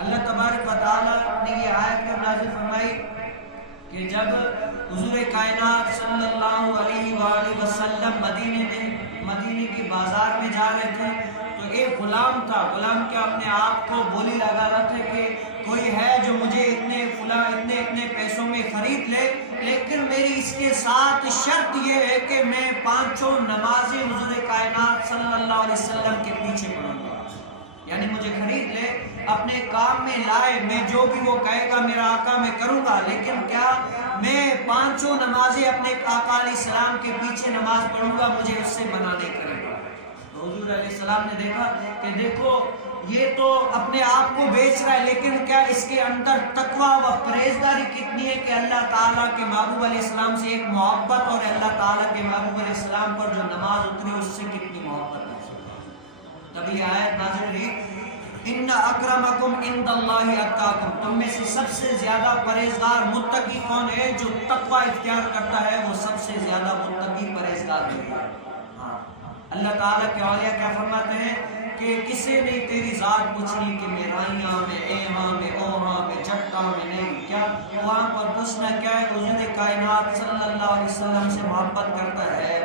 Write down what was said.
اللہ تبارک و تعالیٰ نے یہ آیت کیوں نازل فرمائی کہ جب حضور کائنات صلی اللہ علیہ وآلہ وسلم مدینے کے بازار میں جا رہے تھے تو ایک غلام تھا. غلام کیا اپنے آپ کو بولی لگا رہا تھا کہ کوئی ہے جو مجھے اتنے پیسوں میں خرید لے، لیکن میری اس کے ساتھ شرط یہ ہے کہ میں 5 نمازیں حضور کائنات صلی اللہ علیہ وسلم کے پیچھے پڑھوں گا. یعنی مجھے خرید لے، اپنے کام میں لائے، میں جو بھی وہ کہے گا میرا آقا میں کروں گا، لیکن کیا میں 5 نمازیں اپنے آقا علیہ السلام کے پیچھے نماز پڑھوں گا، مجھے اس سے منع نہیں کرے گا. تو حضور علیہ السلام نے دیکھا کہ دیکھو یہ تو اپنے آپ کو بیچ رہا ہے، لیکن کیا اس کے اندر تقوی و پرہیزگاری کتنی ہے کہ اللہ تعالیٰ کے محبوب علیہ السلام سے ایک محبت، اور اللہ تعالیٰ کے محبوب علیہ السلام پر جو نماز اتری اس سے کتنی محبت ہے. تب یہ آیت نازل ہوئی ان اکرمکم عند اللہ اتقاکم، تم میں سے سب سے زیادہ پرہیزگار متقی کون ہے؟ جو تقوی اختیار کرتا ہے وہ سب سے زیادہ متقی پرہیزگار ہے. ہاں اللہ تعالیٰ کے اولیاء کیا فرماتے ہیں کہ کسی نے تیری ذات پوچھنی کہ میرائیاں میں، ایہاں میں، اوہاں میں، جٹا میں نہیں، کیا وہاں پر پوچھنا کیا ہے؟ حضور کائنات صلی اللہ علیہ وسلم سے محبت کرتا ہے،